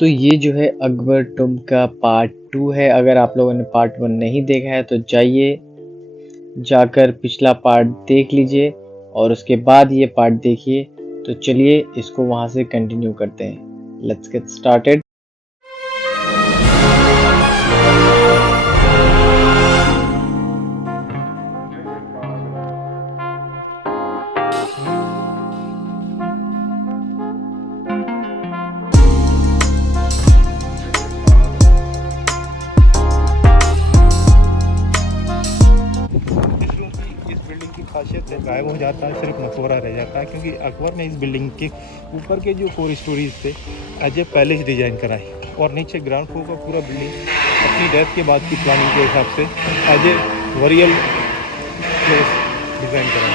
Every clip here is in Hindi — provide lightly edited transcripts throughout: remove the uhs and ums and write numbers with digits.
दोस्तों ये जो है अकबर टुम्ब का पार्ट 2 है। अगर आप लोगों ने पार्ट 1 नहीं देखा है तो जाकर पिछला पार्ट देख लीजिए और उसके बाद ये पार्ट देखिए। तो चलिए इसको वहां से कंटिन्यू करते हैं। Let's get started. खासियत है गायब हो जाता है, सिर्फ मकबरा रह जाता है, क्योंकि अकबर ने इस बिल्डिंग के ऊपर के जो 4 स्टोरीज थे एज ए पैलेस डिज़ाइन कराई और नीचे ग्राउंड फ्लोर का पूरा बिल्डिंग अपनी डेथ के बाद की प्लानिंग के हिसाब से एज ए वरियल प्लेस डिज़ाइन कराई।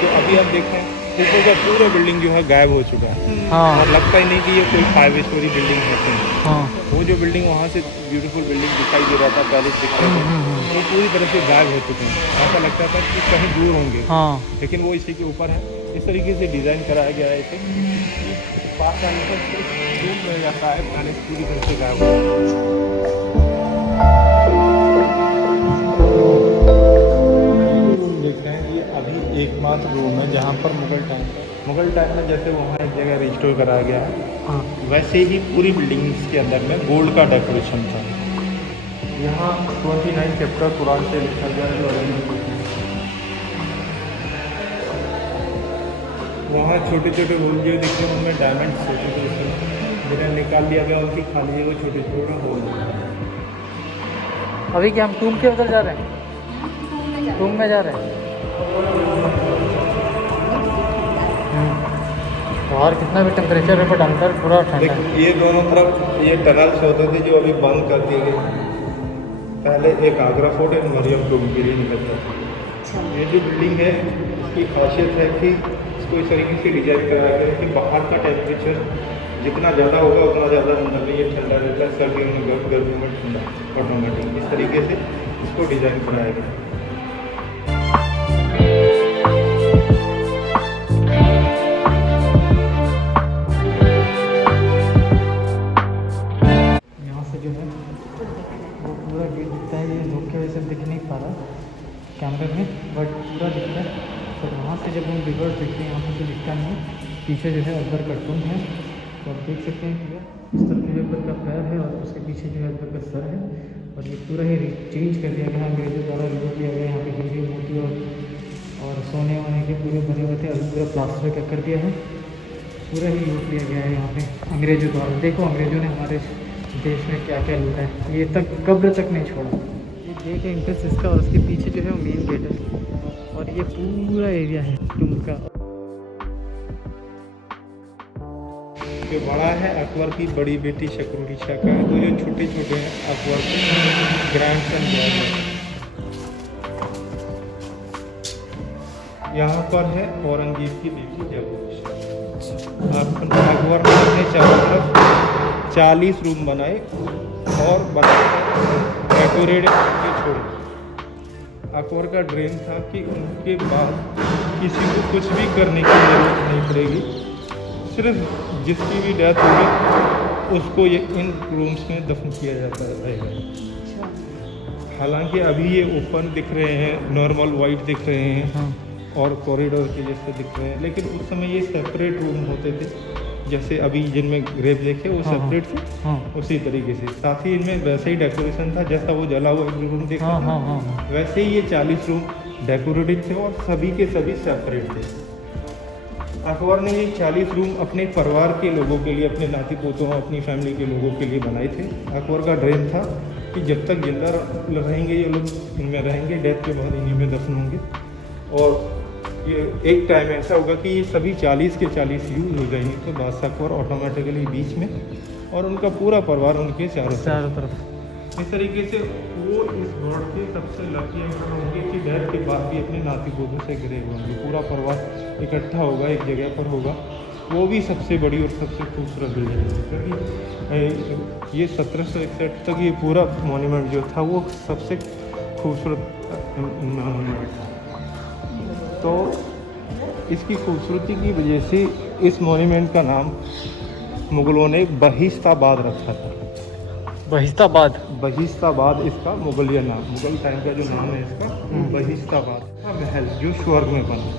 तो अभी आप देख रहे हैं ऊपर का पूरा बिल्डिंग जो है गायब हो चुका है। हाँ। और लगता ही नहीं कि ये कोई 5 स्टोरी बिल्डिंग है। हाँ। वो जो बिल्डिंग वहाँ से ब्यूटीफुल बिल्डिंग दिखाई दे रहा था, पैलेस दिख रहा था, वो पूरी तरह से गायब हो चुके हैं। ऐसा लगता था कि कहीं दूर होंगे। हाँ। लेकिन वो इसी के ऊपर है। इस तरीके से डिज़ाइन कराया गया है इसे पास आने से दूर रह जाता है, पैलेस पूरी तरह से गायब हो जाता है। देख रहे हैं ये अभी एकमात्र रूम है जहाँ पर मुगल टाइम में जैसे वहाँ एक जगह रिस्टोर कराया गया है, वैसे ही पूरी बिल्डिंग्स के अंदर में गोल्ड का डेकोरेशन था। यहाँ 29 चैप्टर कुरान से लिखा गया है। वहाँ छोटे छोटे होल जो दिखते हैं उनमें डायमंड छोटे छोटे जिन्हें निकाल दिया गया, उनकी खाली जगह छोटे छोटे होल। अभी क्या हम टूम के उधर जा रहे हैं? टूम में जा रहे हैं। बाहर कितना भी टेम्परेचर है बट अंदर पूरा ठंडा है। ये दोनों तरफ ये टनल्स होते थे जो अभी बंद कर दिए गए। पहले एक आगरा फोर्ट एक मरियम टूम के लिए निकलता था। ये जो बिल्डिंग है इसकी खासियत है कि इसको इस तरीके से डिजाइन कराया गया है कि बाहर का टेम्परेचर जितना ज़्यादा होगा उतना ज़्यादा अंदर में ये ठंडा रहता है, सर्दियों में गर्म, गर्मियों में ठंडा ऑटोमेटिक। इस तरीके से इसको डिज़ाइन कराया गया है। दिख नहीं पा रहा कैमरे में बट पूरा दिखता है। तो वहाँ से जब हम रिवर्स देखते हैं यहाँ पर तो दिखता नहीं है। पीछे जो है अकबर का टूम है, तो आप देख सकते हैं कि इस तरफ जो अकबर का पैर है और उसके पीछे जो है अकबर का सर है। और ये पूरा ही चेंज कर दिया गया है, अंग्रेजों द्वारा यूज किया गया। यहाँ पे हीरे मोती और सोने वोने के पूरे बने हुए थे, अभी पूरा प्लास्टर का कर दिया है, पूरा ही लूट लिया गया है यहाँ पे अंग्रेजों द्वारा। देखो अंग्रेजों ने हमारे देश में क्या क्या लूटा है, ये तक कब्र तक नहीं छोड़ा। गेट है इंट्रेंस इसका और उसके पीछे जो है वो मेन गेट है और ये पूरा एरिया है टूम का। जो बड़ा है अकबर की बड़ी बेटी शकरुनिशा का, तो जो छोटे छोटे हैं अकबर के ग्रैंडसन है। यहाँ पर है औरंगजेब की बेटी जबूर। अकबर ने अपने चारों तरफ 40 रूम बनाए और डेकोरेट करके छोड़े। अकबर का ड्रीम था कि उनके बाद किसी को कुछ भी करने की जरूरत नहीं पड़ेगी, सिर्फ जिसकी भी डेथ होगी उसको ये इन रूम्स में दफन किया जाता रहेगा। हालांकि अभी ये ओपन दिख रहे हैं, नॉर्मल वाइट दिख रहे हैं और कॉरिडोर के जैसे दिख रहे हैं, लेकिन उस समय ये सेपरेट रूम होते थे। जैसे अभी जिनमें ग्रेव देखे वो सेपरेट थे, उसी तरीके से। साथ ही इनमें वैसे ही डेकोरेशन था जैसा वो जला हुआ एक रूम देखा था, वैसे ही ये 40 रूम डेकोरेटेड थे और सभी के सभी सेपरेट थे। अकबर ने ये 40 रूम अपने परिवार के लोगों के लिए, अपने नाती पोतों, अपनी फैमिली के लोगों के लिए बनाए थे। अकबर का ड्रीम था कि जब तक जिंदा रहेंगे ये लोग इनमें रहेंगे, डेथ के बाद इन्हीं में दफन होंगे। और ये एक टाइम ऐसा होगा कि ये सभी 40 के 40 यूज हो जाएंगे, तो बादशाह अकबर ऑटोमेटिकली बीच में और उनका पूरा परिवार उनके चारों तरफ। इस तरीके से वो इस वर्ल्ड के सबसे लकी अगर होंगे कि डेथ के बाद भी अपने नाती पोतों से घिरे होंगे। पूरा परिवार इकट्ठा होगा, एक जगह पर होगा। वो भी सबसे बड़ी और सबसे खूबसूरत बिल्डिंग है, क्योंकि ये 1761 तक ये पूरा मोन्यूमेंट जो था वो सबसे खूबसूरत मोन्यूमेंट था। तो इसकी खूबसूरती की वजह से इस मोन्यूमेंट का नाम मुगलों ने बहिस्ताबाद रखा था। बहिस्ताबाद। बहिस्ताबाद इसका मुगलिया नाम, मुगल टाइम का जो नाम है इसका बहिस्ताबाद का महल जो स्वर्ग में बना,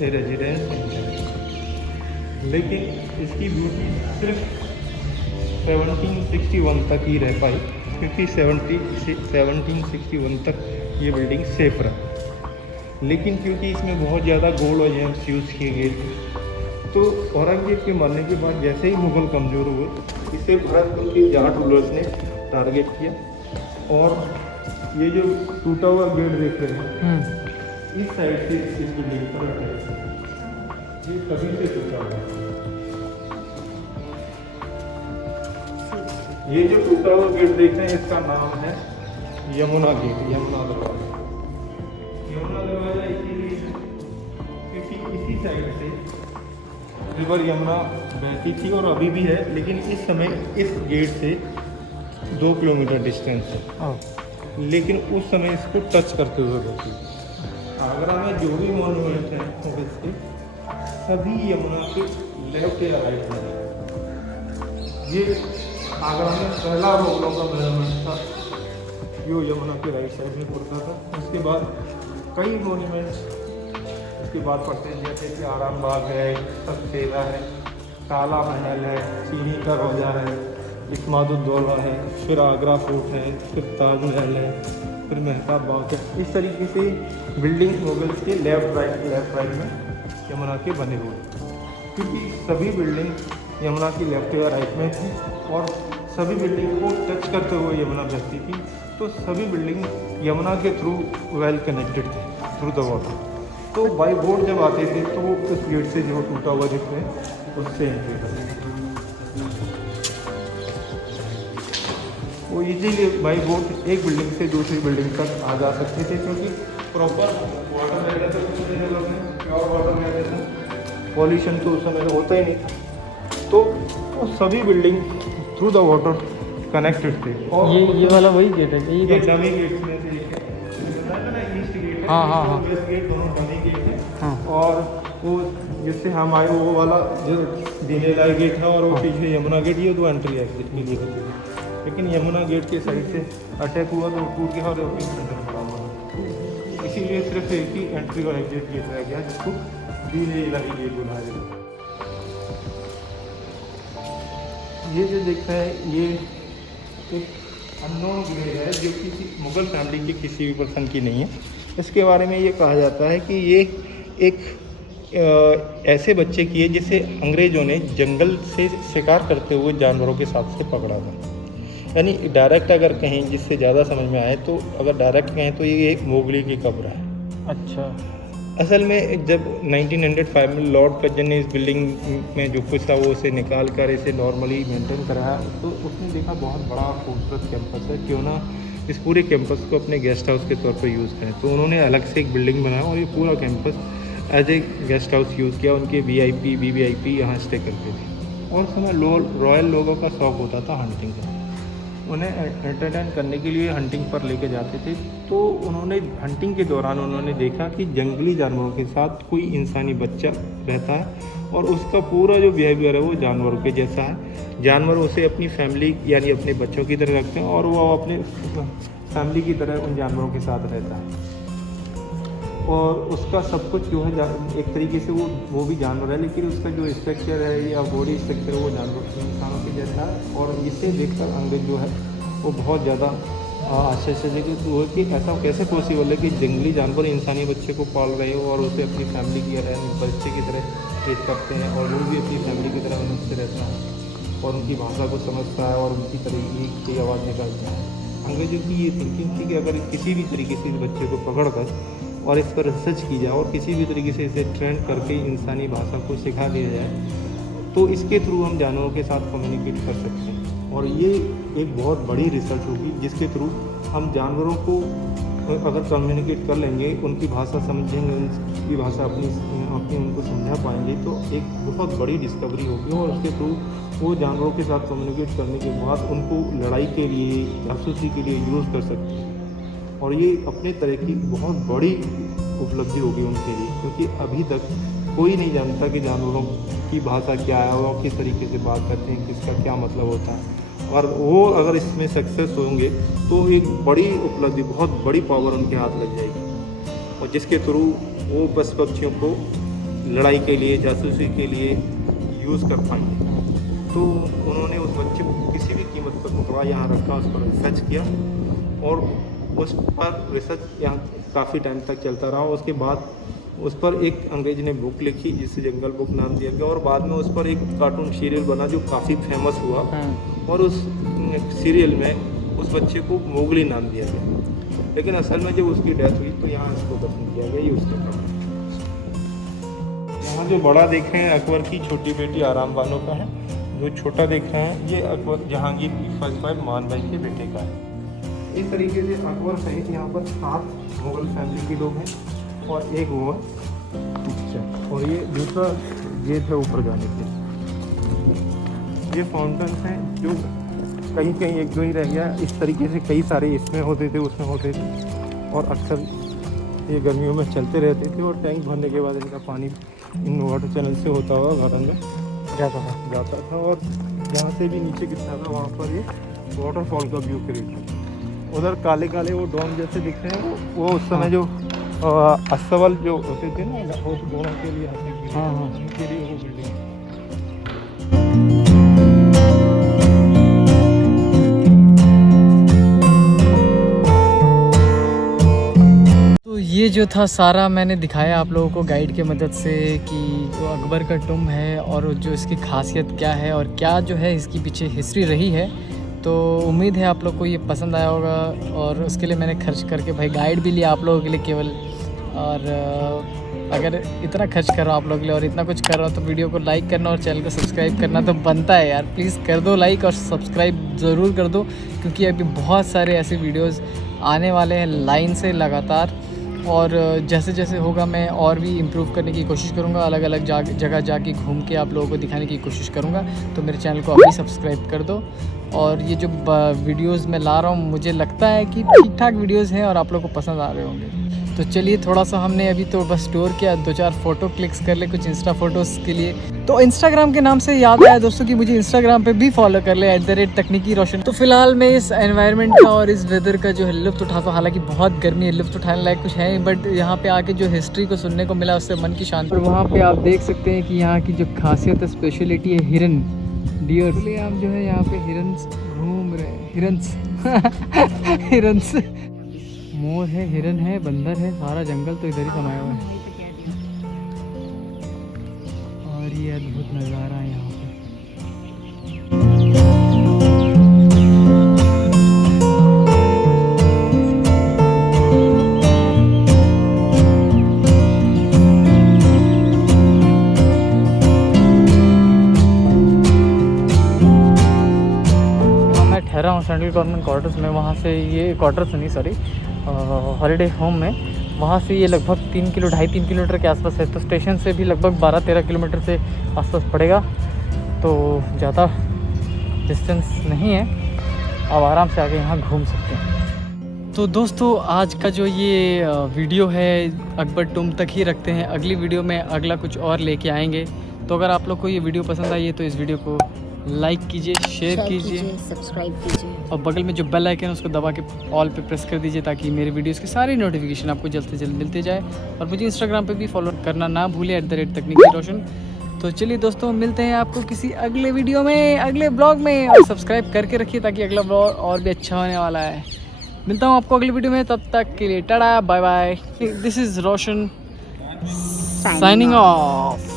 ये रेजिडेंस। लेकिन इसकी ब्यूटी सिर्फ 1761 तक ही रह पाई, क्योंकि 1761 तक ये बिल्डिंग सेफ रहा। लेकिन क्योंकि इसमें बहुत ज़्यादा गोल्ड और जेम्स यूज़ किए गए थे, तो औरंगजेब के मरने के बाद जैसे ही मुगल कमज़ोर हुए, इसे भरतपुर के जाट रूलर्स ने टारगेट किया। और ये जो टूटा हुआ गेट देख रहे हैं, इस साइड से इस बिल्डिंग पर अटैक किया। ये कभी से टूटा हुआ है। ये जो टूटा हुआ गेट देख रहे हैं, इसका नाम है यमुना गेट, यमुना दरवाजा। यमुना दरवाजा इसीलिए है क्योंकि इसी साइड से रिवर यमुना बहती थी और अभी भी है, लेकिन इस समय इस गेट से 2 किलोमीटर डिस्टेंस है, लेकिन उस समय इसको टच करते हुए बहती थी। आगरा में जो भी मॉन्यूमेंट हैं इसके सभी यमुना के लेफ्ट या राइट में है। ये आगरा में पहला मुगलों का मॉन्यूमेंट था जो यमुना के राइट साइड में पड़ता था। उसके बाद कई मॉन्यूमेंट्स उसके बाद पड़ते हैं, जैसे कि आराम बाग है, सतसेरा है, काला महल है, चीनी का रोजा है, इस्मादुद्दौला है, फिर आगरा फोर्ट है, फिर ताजमहल है, फिर मेहताब बाग है। इस तरीके से बिल्डिंग मुगल्स के लेफ्ट राइट में यमुना के बने हुए, क्योंकि सभी बिल्डिंग यमुना की लेफ्ट या राइट में थी और सभी बिल्डिंग को टच करते हुए यमुना बहती थी। तो सभी बिल्डिंग यमुना के थ्रू वेल कनेक्टेड थे थ्रू द वाटर। तो बाई बोट जब आते थे तो वो उस गेट से जो टूटा हुआ दिख रहे हैं उससे एंट्री करते थे। वो इजीली बाई बोट एक बिल्डिंग से दूसरी बिल्डिंग तक आ जा सकते थे, क्योंकि प्रॉपर वाटर रहता था कुछ जगह में, प्योर वाटर रहता था, पॉल्यूशन तो उस समय होता ही नहीं। तो वो सभी building through the water connected थे। और ये वाला वही गेट है, ये डमी गेट में से एक है, ईस्ट गेट है, हाँ। वेस्ट गेट, दोनों डमी गेट है। हाँ। और वो जिससे हम आए वो वाला जो दीने लाई गेट है, और वो पीछे यमुना गेट, ये 2 एंट्री एग्जिट के लिए होती है। लेकिन यमुना गेट के साइड से अटैक हुआ तो टूट गया और ओपनिंग सेंटर पड़ा हुआ, इसीलिए सिर्फ एक ही एंट्री और एग्जिट गेट रह गया, जिसको दीने लाई गेट बुलाया जाता है। ये जो देखते हैं ये एक अननोन विलेज है, जो किसी मुगल फैमिली की किसी भी पर्सन की नहीं है। इसके बारे में ये कहा जाता है कि ये एक ऐसे बच्चे की है जिसे अंग्रेज़ों ने जंगल से शिकार करते हुए जानवरों के साथ से पकड़ा था। यानी डायरेक्ट अगर कहें, जिससे ज़्यादा समझ में आए, तो अगर डायरेक्ट कहें तो ये एक मोगली की कब्र है। अच्छा। असल में जब 1905 में लॉर्ड कजन ने इस बिल्डिंग में जो कुछ था वो उसे निकाल कर इसे नॉर्मली मेंटेन कराया, तो उसने देखा बहुत बड़ा खूबसूरत कैंपस है, क्यों ना इस पूरे कैंपस को अपने गेस्ट हाउस के तौर पर यूज़ करें। तो उन्होंने अलग से एक बिल्डिंग बनाया और ये पूरा campus as a guest house use किया। उनके VIP VVIP यहाँ स्टे करते थे। और समय रॉयल लोगों का शौक़ होता था हंटिंग का, उन्हें एंटरटेन करने के लिए हंटिंग पर लेके जाते थे। तो उन्होंने हंटिंग के दौरान उन्होंने देखा कि जंगली जानवरों के साथ कोई इंसानी बच्चा रहता है और उसका पूरा जो बिहेवियर है वो जानवरों के जैसा है। जानवर उसे अपनी फैमिली यानी अपने बच्चों की तरह रखते हैं और वो अपने फैमिली की तरह उन जानवरों के साथ रहता है। और उसका सब कुछ जो है एक तरीके से वो भी जानवर है, लेकिन उसका जो स्ट्रक्चर है या बॉडी स्ट्रक्चर है वो जानवर इंसानों के जैसा है। और इसे देखकर अंग्रेज जो है वो बहुत ज़्यादा आश्चर्यचकित हुए कि ऐसा कैसे पॉसिबल है कि जंगली जानवर इंसानी बच्चे को पाल रहे हो और उसे अपनी फैमिली की तरह बच्चे की तरह ट्रीट करते हैं, और वो भी अपनी फैमिली की तरह उनसे रहता है और उनकी भाषा को समझता है और उनकी तरह की आवाज़ निकालता है। अंग्रेजों की ये थिंकिंग थी कि अगर किसी भी तरीके से इस बच्चे को पकड़ कर और इस पर रिसर्च की जाए और किसी भी तरीके से इसे ट्रेंड करके इंसानी भाषा को सिखा दिया जाए, तो इसके थ्रू हम जानवरों के साथ कम्युनिकेट कर सकते हैं। और ये एक बहुत बड़ी रिसर्च होगी जिसके थ्रू हम जानवरों को अगर कम्युनिकेट कर लेंगे, उनकी भाषा समझेंगे, उनकी भाषा अपनी उनको समझा पाएंगे, तो एक बहुत बड़ी डिस्कवरी होगी। और उसके थ्रू वो जानवरों के साथ कम्युनिकेट करने के बाद उनको लड़ाई के लिए, जासूसी के लिए यूज़ कर सकते हैं। और ये अपने तरह की बहुत बड़ी उपलब्धि होगी उनके लिए, क्योंकि अभी तक कोई नहीं जानता कि जानवरों की भाषा क्या है, वो किस तरीके से बात करते हैं, किसका क्या मतलब होता है। और वो अगर इसमें सक्सेस होंगे तो एक बड़ी उपलब्धि, बहुत बड़ी पावर उनके हाथ लग जाएगी, और जिसके थ्रू वो बस पक्षियों को लड़ाई के लिए, जासूसी के लिए यूज़ कर पाएंगे। तो उन्होंने उस बच्चे को किसी भी कीमत पर पकड़ा, यहाँ रखा, उस पर रिसर्च किया, और उस पर रिसर्च यहाँ काफ़ी टाइम तक चलता रहा। उसके बाद उस पर एक अंग्रेज ने बुक लिखी जिसे जंगल बुक नाम दिया गया, और बाद में उस पर एक कार्टून सीरियल बना जो काफ़ी फेमस हुआ, और उस सीरियल में उस बच्चे को मोगली नाम दिया गया। लेकिन असल में जब उसकी डेथ हुई तो यहाँ इसको दफन किया गया, ये उसका कब्र है। यहाँ जो बड़ा देख रहे हैं अकबर की छोटी बेटी आराम बानो का है, जो छोटा देख रहे हैं ये अकबर जहांगीर की फर्स्ट वाइफ मान भाई के बेटे का है। इस तरीके से अकबर सहित यहाँ पर 7 मुगल फैमिली के लोग हैं और एक वो है, और ये दूसरा गेट है ऊपर जाने के। ये फाउंटेन्स हैं जो कहीं कहीं एक दो ही रह गया, इस तरीके से कई सारे इसमें होते थे, उसमें होते थे, और अक्सर ये गर्मियों में चलते रहते थे, और टैंक भरने के बाद इनका पानी इन वाटर चैनल से होता हुआ गार्डन में जाता था, और जहाँ से भी नीचे गिरता था वहाँ पर ये वाटरफॉल का व्यू क्रिएट था। उधर काले काले वो डॉम जैसे दिख रहे हैं, वो उस समय जो अस्तबल जो होते थे ना, वो घोड़ों के लिए आते थे, उनके लिए वो बिल्डिंग। ये जो था सारा मैंने दिखाया आप लोगों को गाइड के मदद से कि जो अकबर का टुम्ब है और जो इसकी खासियत क्या है और क्या जो है इसकी पीछे हिस्ट्री रही है। तो उम्मीद है आप लोग को ये पसंद आया होगा, और उसके लिए मैंने खर्च करके भाई गाइड भी लिया आप लोगों के लिए केवल। और अगर इतना खर्च कर रहा हूँ आप लोगों के लिए और इतना कुछ कर रहा हूँ तो वीडियो को लाइक करना और चैनल को सब्सक्राइब करना तो बनता है यार। प्लीज़ कर दो लाइक और सब्सक्राइब ज़रूर कर दो, क्योंकि अभी बहुत सारे ऐसे वीडियोज़ आने वाले हैं लाइन से लगातार, और जैसे जैसे होगा मैं और भी इम्प्रूव करने की कोशिश करूँगा, अलग अलग जगह जाके घूम के आप लोगों को दिखाने की कोशिश करूँगा। तो मेरे चैनल को अभी सब्सक्राइब कर दो, और ये जो वीडियोस मैं ला रहा हूँ मुझे लगता है कि ठीक ठाक वीडियोस हैं और आप लोगों को पसंद आ रहे होंगे। तो चलिए थोड़ा सा हमने अभी तो बस टूर किया, 2-4 फ़ोटो क्लिक्स कर ले कुछ इंस्टा फ़ोटोज़ के लिए। तो इंस्टाग्राम के नाम से याद आया दोस्तों कि मुझे इंस्टाग्राम पे भी फॉलो कर ले @तकनीकी रोशन। तो फिलहाल मैं इस एनवायरनमेंट का और इस वेदर का जो है लुत्फ़ उठाता हूँ। हालांकि बहुत गर्मी है, लुत्फ़ उठाने लायक कुछ है, बट यहाँ पे आके जो हिस्ट्री को सुनने को मिला उससे मन की शांति। और वहाँ पे आप देख सकते हैं कि यहाँ की जो खासियत है, स्पेशलिटी है हिरन, डियर। इसलिए हम जो है यहाँ पे हिरन्स घूम रहे हैं, हिरन्स मोर है, हिरन है, बंदर है, सारा जंगल तो इधर ही समाया हुआ है। और ये अद्भुत नज़ारा है यहाँ पे। मैं ठहरा हूँ सेंट्रल गवर्नमेंट क्वार्टर्स में, वहाँ से ये क्वार्टर्स नहीं सॉरी हॉलीडे होम में, वहाँ से ये लगभग 3 किलो 2.5-3 किलोमीटर के आसपास है। तो स्टेशन से भी लगभग 12-13 किलोमीटर से आसपास पड़ेगा, तो ज़्यादा डिस्टेंस नहीं है, अब आराम से आके यहाँ घूम सकते हैं। तो दोस्तों आज का जो ये वीडियो है अकबर टुम्ब तक ही रखते हैं, अगली वीडियो में अगला कुछ और लेके आएंगे। तो अगर आप लोग को ये वीडियो पसंद आई है तो इस वीडियो को लाइक कीजिए, शेयर कीजिए, सब्सक्राइब कीजिए, और बगल में जो बेल आइकन है उसको दबा के ऑल पे प्रेस कर दीजिए, ताकि मेरे वीडियोस की सारी नोटिफिकेशन आपको जल्द से जल्द मिलते जाए। और मुझे इंस्टाग्राम पे भी फॉलो करना ना भूलें @तकनीकी रोशन। तो चलिए दोस्तों, मिलते हैं आपको किसी अगले वीडियो में, अगले ब्लॉग में, और सब्सक्राइब करके रखिए ताकि अगला ब्लॉग और भी अच्छा होने वाला है। मिलता हूँ आपको अगली वीडियो में, तब तक के लिए tata bye bye. This is Roshan signing of.